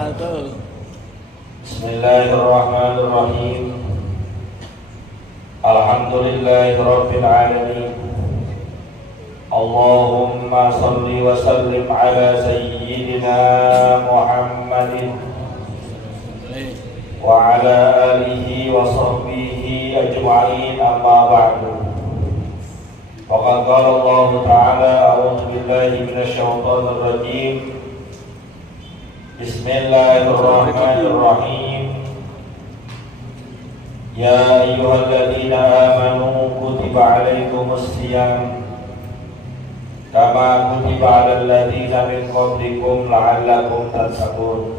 Bismillahirrahmanirrahim. Alhamdulillahirabbil alamin. Allahumma shalli wa sallim ala sayyidina Muhammadin wa ala alihi wa sahbihi ajma'in, amma ba'du. Faqad qala Allah ta'ala, a'udzu billahi minasy syaithanir rajim. Bismillahirrahmanirrahim. Ya ayyuhalladzina amanu kutiba 'alaikumus shiyam kama kutiba 'alal ladzina min qablikum la'allakum tattaqun.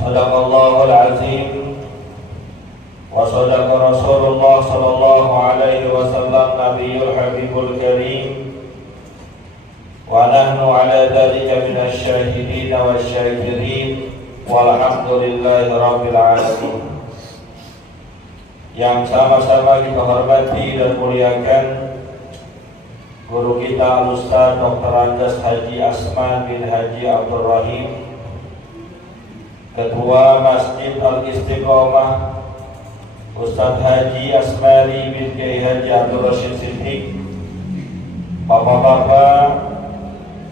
Shadaqallahul azim wa shadaqa Rasulullah sallallahu alaihi wasallam nabiyul habibul karim. Wa nahnu ala dzalika minasy syahidin wasyakirin walhamdulillahi rabbil alamin. Yang sama-sama kita hormati dan muliakan guru kita Al-Ustaz Dr. Anjas Haji Asman bin Haji Abdul Rahim, Ketua Masjid Al-Istiqomah Ustaz Haji Asmari bin Kiai Haji Abdul Rashid Siddiq, bapak-bapak,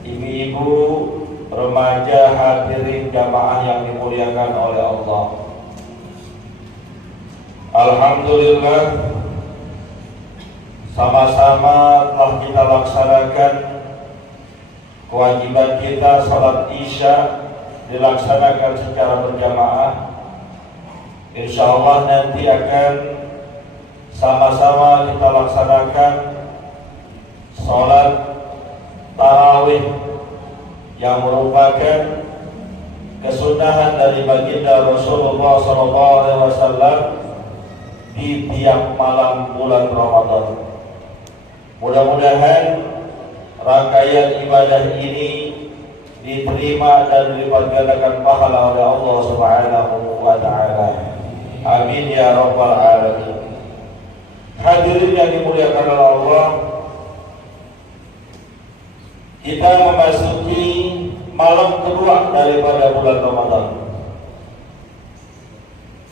ibu-ibu, remaja, hadirin jamaah yang dimuliakan oleh Allah. Alhamdulillah, sama-sama telah kita laksanakan kewajiban kita salat Isya, dilaksanakan secara berjamaah. Insya Allah nanti akan sama-sama kita laksanakan salat tarawih yang merupakan kesunahan dari baginda Rasulullah SAW di tiap malam bulan Ramadan. Mudah-mudahan rangkaian ibadah ini diterima dan dilipat gandakan pahala oleh Allah Subhanahu wa Ta'ala. Amin ya rabbal alamin. Hadirin yang dimuliakan oleh Allah, kita memasuki malam kedua daripada bulan Ramadan.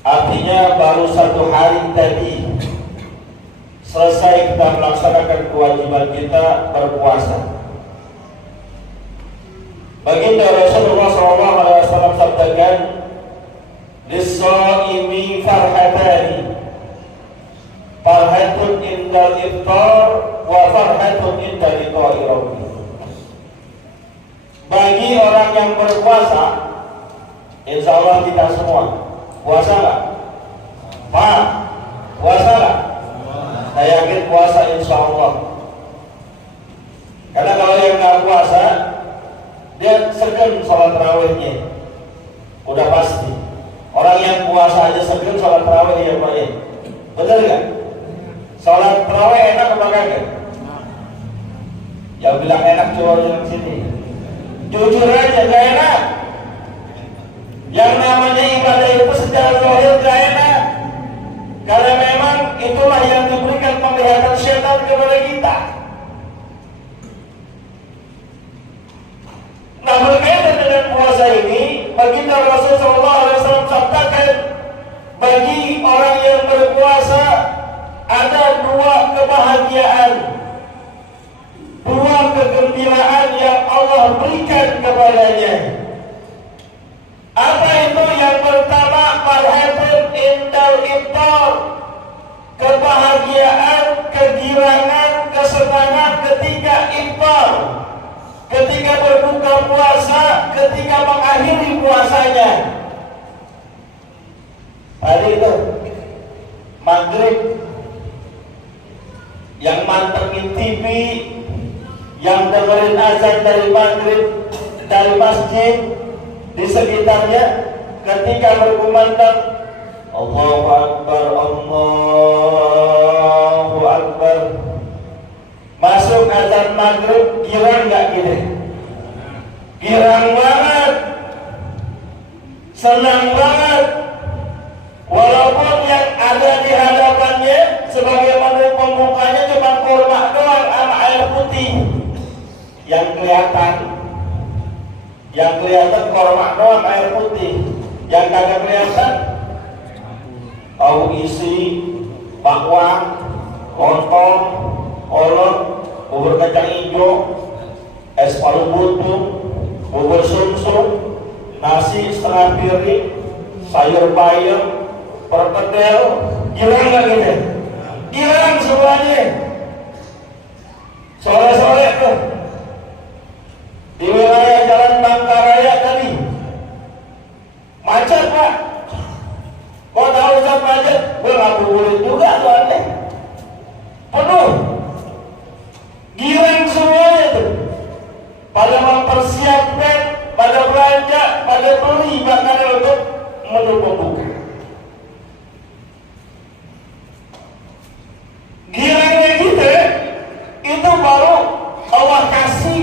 Artinya baru satu hari tadi selesai kita melaksanakan kewajiban kita berpuasa. Baginda Rasulullah SAW sabdakan, "Lis-shaimi farhatani, farhatun indal iftar wa farhatun inda liqa'i rabbih." Bagi orang yang berpuasa, insya Allah kita semua puasa nggak? Pak, puasa nggak? Saya yakin puasa insya Allah. Karena kalau yang nggak puasa, dia segan sholat tarawihnya, udah pasti. Orang yang puasa aja segan sholat tarawih ya Pak ya, bener nggak? Sholat tarawih enak apa kagak? Yang bilang enak coba yang sini. Jujur aja gak enak. Yang namanya ibadah itu secara zahir gak enak, karena memang itulah yang diberikan penglihatan syaitan kepada kita. Nah, berkaitan dengan puasa ini, baginda Rasulullah SAW sabdakan, bagi orang yang berpuasa ada dua kebahagiaan, dua kegembiraan yang Allah berikan kepadanya. Apa itu? Yang pertama, farhatun indal iftar, kebahagiaan, kegirangan, kesenangan ketika iftar, ketika berbuka puasa, ketika mengakhiri puasanya. Tadi itu maghrib, yang mantengin TV, yang dengerin azan dari maghrib dari masjid di sekitarnya, ketika berkumandang Allahu Akbar, Allahu Akbar, masuk azan maghrib, girang nggak gitu? Girang banget, senang banget. Walaupun yang ada di hadapannya sebagai menu pembukanya cuma kurma doang sama air putih yang kelihatan. Yang kelihatan korma doang air putih. Yang kagak kelihatan tahu isi, bakwan, lontong, kolak, bubur kacang hijau, es palu butung, bubur sumsum, nasi setengah piring, sayur bayam, perkedel, girang gak gitu? Girang semuanya. Sore-sore tuh di wilayah Jalan Bangkaraya tadi macet pak. Kau tahu Ustaz macet? Gue gak boleh juga soalnya penuh. Girang semuanya tuh, pada mempersiapkan, pada belanja, pada beli makanan untuk menu pembuka. Girangnya kita itu baru Allah kasih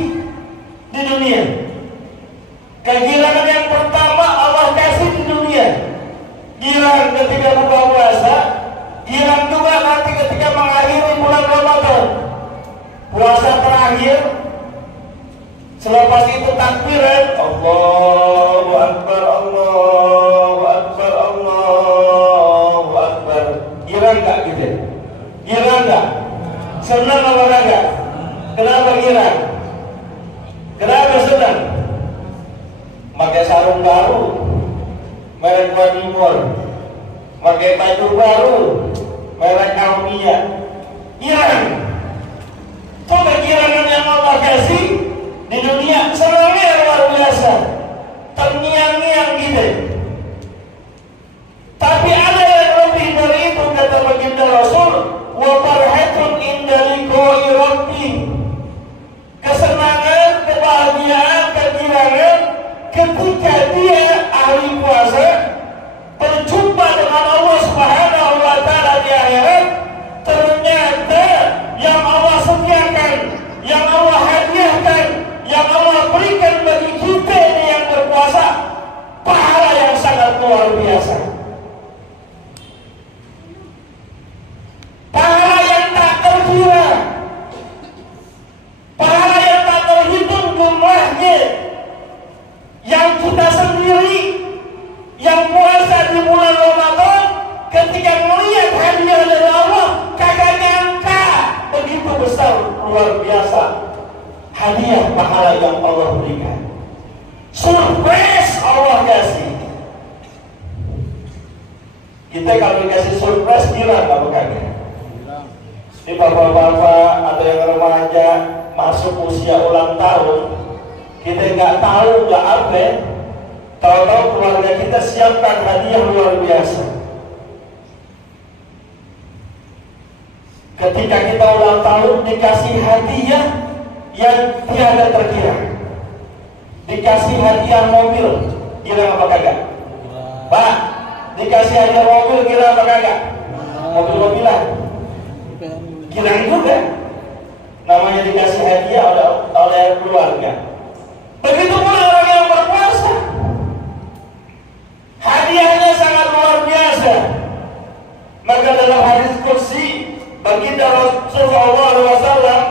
di dunia. Kegirangan yang pertama Allah kasih di dunia. Girang ketika buka puasa, girang juga nanti ketika mengakhiri bulan Ramadan. Puasa terakhir, selepas itu takbiran, Allahu Akbar, Allahu Akbar, Allahu Akbar. Girang gak gitu? Girang gak? Senang apa kagak? Kenapa girang? Kenapa senang? Pakai sarung baru, merek Wadimor, pakai baju baru, merek Almia. Girang. Coba girangan yang Allah kasih di dunia, senangnya luar biasa, terngiang-ngiang gitu. Tapi ada yang lebih dari itu, kata baginda Rasul, wa farhatun inda liqa'i rabbi. Kesenangan, kebahagiaan, kegirangan ketika dia ahli puasa berjumpa dengan Allah Subhanahu wa taala di akhirat. Ternyata yang Allah sediakan, yang Allah hadiahkan, yang Allah berikan bagi kita ini yang berpuasa, pahala yang sangat luar biasa, pahala yang tak terkira, pahala yang tak terhitung jumlahnya. Yang kita sendiri yang puasa di bulan Ramadan, ketika melihat hadiah dari Allah, kagak nyangka begitu besar, luar biasa hadiah pahala yang Allah berikan. Surprise Allah kasih. Kita kalau dikasih surprise girang apa kagak? Ini bapak-bapak atau yang remaja masuk usia ulang tahun, kita nggak tahu nggak apa, tahu-tahu keluarga kita siapkan hadiah luar biasa. Ketika kita ulang tahun dikasih hadiah yang tiada terkira, dikasih hadiah mobil, kira apa kagak? Pak, dikasih hadiah mobil, kira apa kagak? Mobil-mobilan, kira juga. Namanya dikasih hadiah oleh keluarga. Begitu pula orang yang berpuasa, hadiahnya sangat luar biasa. Maka dalam hadis kursi, baginda Rasulullah SAW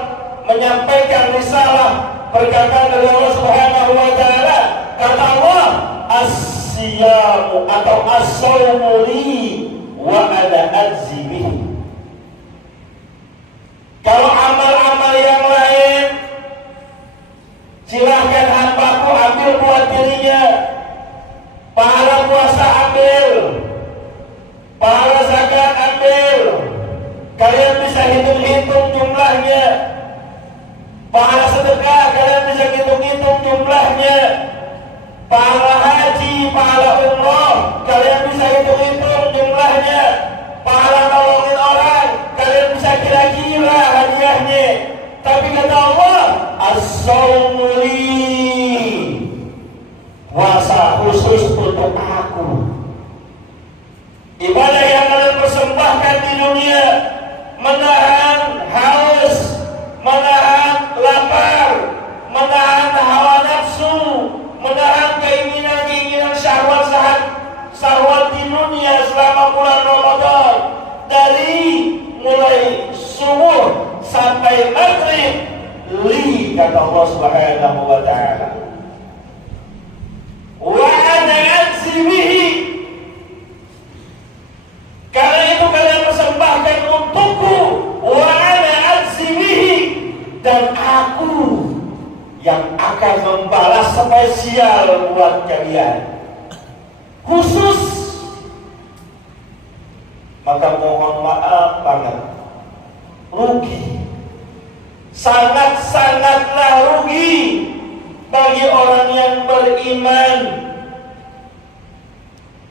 menyampaikan risalah perkataan dari Allah Subhanahu wa taala. Kata Allah, as-siyamu atau as-shaumu li wa ana ajzi bihi. Kalau amal-amal yang lain silahkan hambaku ambil buat dirinya. Pahala puasa ambil, pahala zakat ambil, kalian bisa hitung-hitung jumlahnya. Pahala sedekah kalian bisa hitung-hitung jumlahnya. Pahala haji, pahala umroh kalian bisa hitung-hitung jumlahnya. Pahala nolongin orang kalian bisa kira-kira hadiahnya. Tapi kata Allah, as-shaumu li, puasa khusus untuk aku. Ibadah yang kalian persembahkan di dunia, menahan haus, menahan lapar, menahan hawa nafsu, menahan keinginan-keinginan syahwat di dunia selama bulan Ramadan, dari mulai subuh sampai maghrib, li, kata Allah Subhanahu wa taala. bihi. Karena itu kalian persembahkan untukku, wa ana ajzi bihi, dan aku yang akan membalas spesial buat kalian, khusus. Maka mohon maaf banget, rugi, sangat-sangatlah rugi bagi orang yang beriman,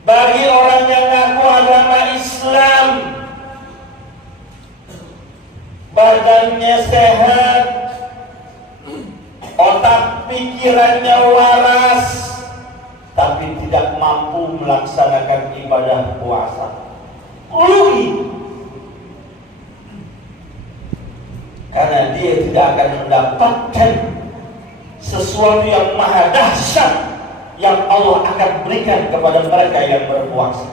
bagi orang yang ngaku agama Islam, badannya sehat, otak pikirannya waras, tapi tidak mampu melaksanakan ibadah puasa. Rugi. Karena dia tidak akan mendapatkan sesuatu yang maha dahsyat yang Allah akan berikan kepada mereka yang berpuasa.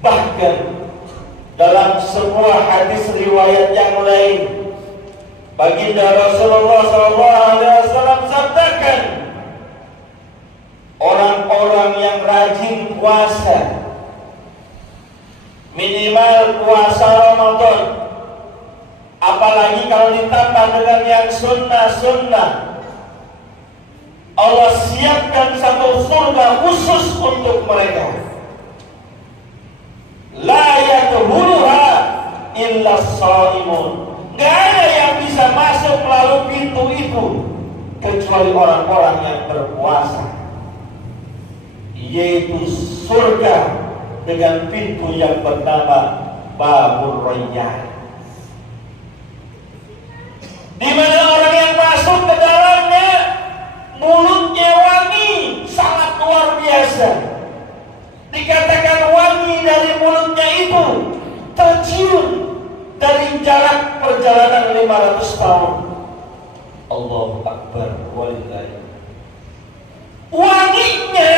Bahkan dalam sebuah hadis riwayat yang lain, baginda Rasulullah SAW sabdakan, orang-orang yang rajin puasa, minimal puasa Ramadan, apalagi kalau ditambah dengan yang sunnah-sunnah, Allah siapkan satu surga khusus untuk mereka. La yadkhuluha illa shaimun. Gak ada yang bisa masuk melalui pintu itu kecuali orang-orang yang berpuasa, yaitu surga dengan pintu yang bernama Babur Rayyan, di mana orang yang masuk ke dalamnya mulutnya wangi, sangat luar biasa. Dikatakan wangi dari mulutnya itu tercium dari jarak perjalanan 500 tahun. Allahu Akbar walillahi. Wanginya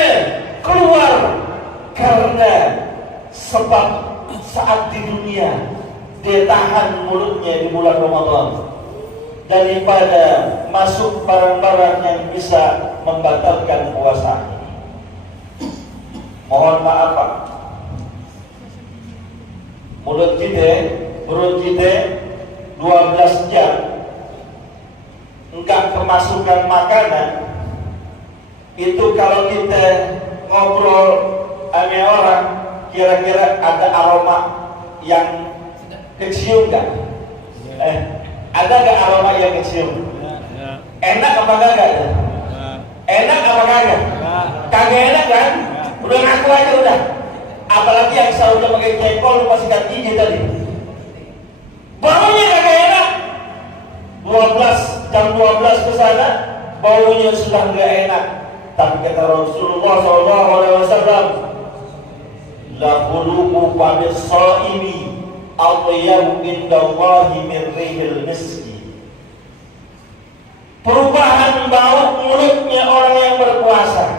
keluar karena sebab saat di dunia dia tahan mulutnya di bulan Ramadan daripada masuk barang-barang yang bisa membatalkan puasa. Mohon maaf Pak, perut kita 12 jam enggak kemasukan makanan. Itu kalau kita ngobrol sama orang, kira-kira ada aroma yang kecium enggak? Ada gak aroma yang kecium? Enak apa kagak? Enak apa kagak? Kagak enak kan? Udah ngaku aja udah. Apalagi yang selalu udah pakai jengkol, lupa sikat gigi tadi. Baunya kagak enak. Jam 12 ke sana, baunya sudah gak enak. Tapi kata Rasulullah SAW, la khuluqu fa'is shaimi atyabu indallahi min rihil miski. Perubahan bau mulutnya orang yang berpuasa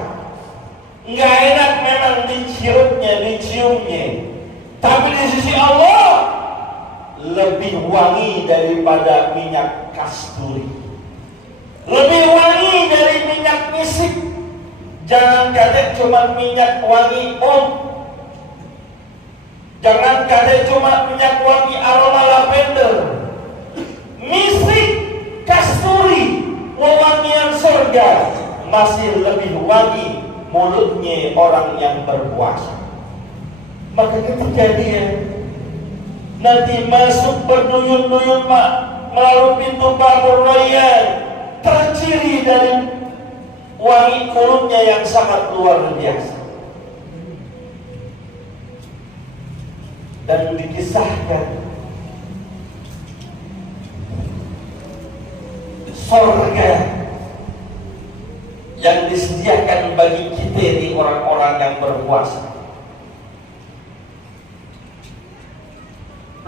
nggak enak memang diciumnya, tapi di sisi Allah lebih wangi daripada minyak kasturi, lebih wangi dari minyak misik. Jangan kata cuma minyak wangi jangan kata cuma minyak wangi aroma lavender, misik, kasturi, wewangian surga masih lebih wangi mulutnya orang yang berpuasa. Maka ketika dia nanti masuk berduyun-duyun melalui pintu Babur Rayyan, terciri dari wangi mulutnya yang sangat luar biasa. Dan dikisahkan surga yang disediakan bagi kita di orang-orang yang berpuasa,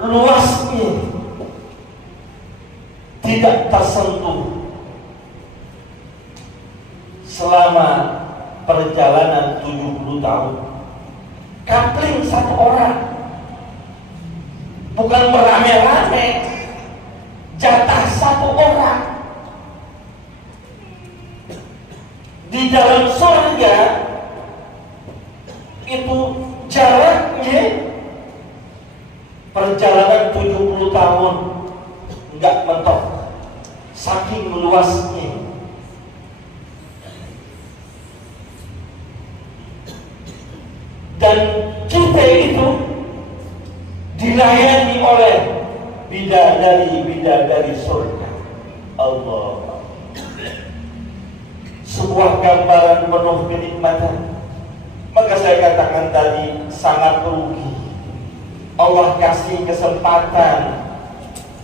luasnya tidak tersentuh selama perjalanan 70 tahun. Kapling satu orang, bukan merame-rame, jatah satu orang. di dalam surga itu jaraknya perjalanan 70 tahun enggak mentok, saking luasnya. Dan kita itu dilayani oleh bidadari surga. Allah, sebuah gambaran penuh kenikmatan. Maka saya katakan tadi, sangat rugi. Allah kasih kesempatan,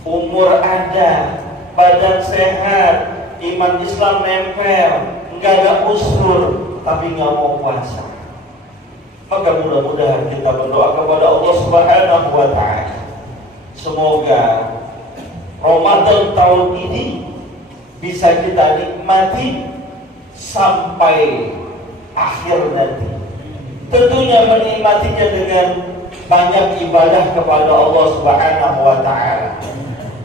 umur ada, badan sehat, iman Islam nempel, nggak ada usur, tapi nggak mau puasa. Maka mudah-mudahan kita berdoa kepada Allah Subhanahu wa Ta'ala, semoga Ramadan tahun ini bisa kita nikmati sampai akhir nanti. Tentunya menikmatinya dengan banyak ibadah kepada Allah Subhanahu wa Ta'ala.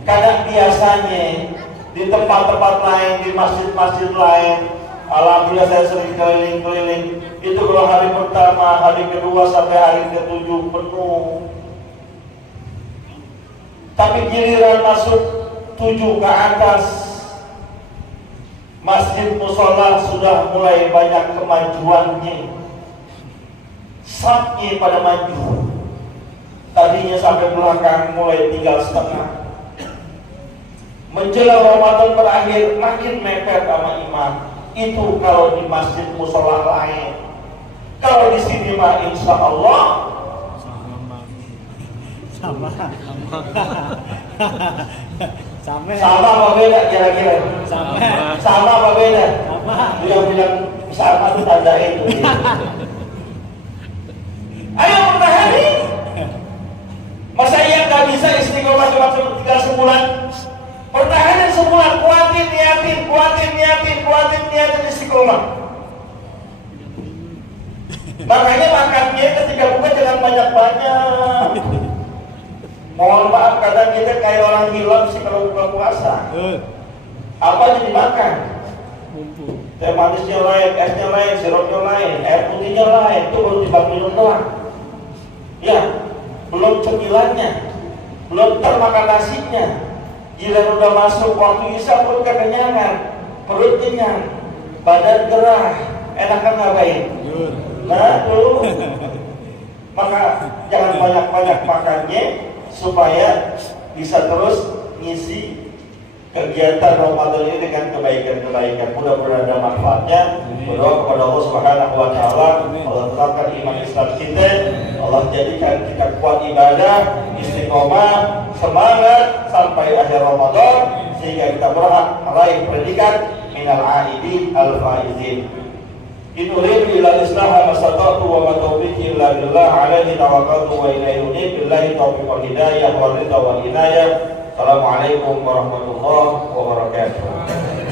Karena biasanya di tempat-tempat lain, di masjid-masjid lain, alhamdulillah saya sering keliling-keliling, itu kalau hari pertama, hari kedua sampai hari ketujuh penuh. Tapi giliran masuk 7 ke atas, masjid musola sudah mulai banyak kemajuannya, safnya pada maju. Tadinya sampai belakang mulai tinggal setengah. Menjelang Ramadan berakhir makin mepet sama imam. Itu kalau di masjid musola lain. Kalau di sini mah insya Allah sama apa beda kira-kira? Sama apa beda? Bilang sama itu tanda itu. Ayo bertahani. Masa yang nggak bisa istiqomah cuma 3 sebulan? Pertahanan sebulan, kuatin niatin istiqomah. Makanya makannya ketika buka jangan banyak-banyak. Mohon maaf, kadang kita kayak orang hilang sih kalau buka puasa. Apa yang dimakan? Teh manisnya lain, esnya lain, sirupnya lain, air putihnya lain. Itu baru dibang minum doang. Ya, belum cemilannya, belum termakan nasinya. Gila udah masuk waktu isya perut kekenyangan, perut kenyang, badan gerah, enakan ngapain? Nah tuh, maka jangan banyak-banyak makannya supaya bisa terus ngisi kegiatan Ramadan ini dengan kebaikan-kebaikan. Mudah-mudahan ada manfaatnya. Berdoa kepada Allah Subhanahu wa Ta'ala, Allah tetapkan iman Islam kita, Allah jadikan kita kuat ibadah, istiqomah, semangat sampai akhir Ramadan, sehingga kita berhak meraih predikat minal aidin al-faizin. In uridu illa islaha mastata'tu wa ma taufiqi illa billah, alaihi tawakkaltu wa ilaihi unib, billahi taufiq wal hidayah wa ridha wal inayah. Assalamualaikum warahmatullahi wabarakatuh.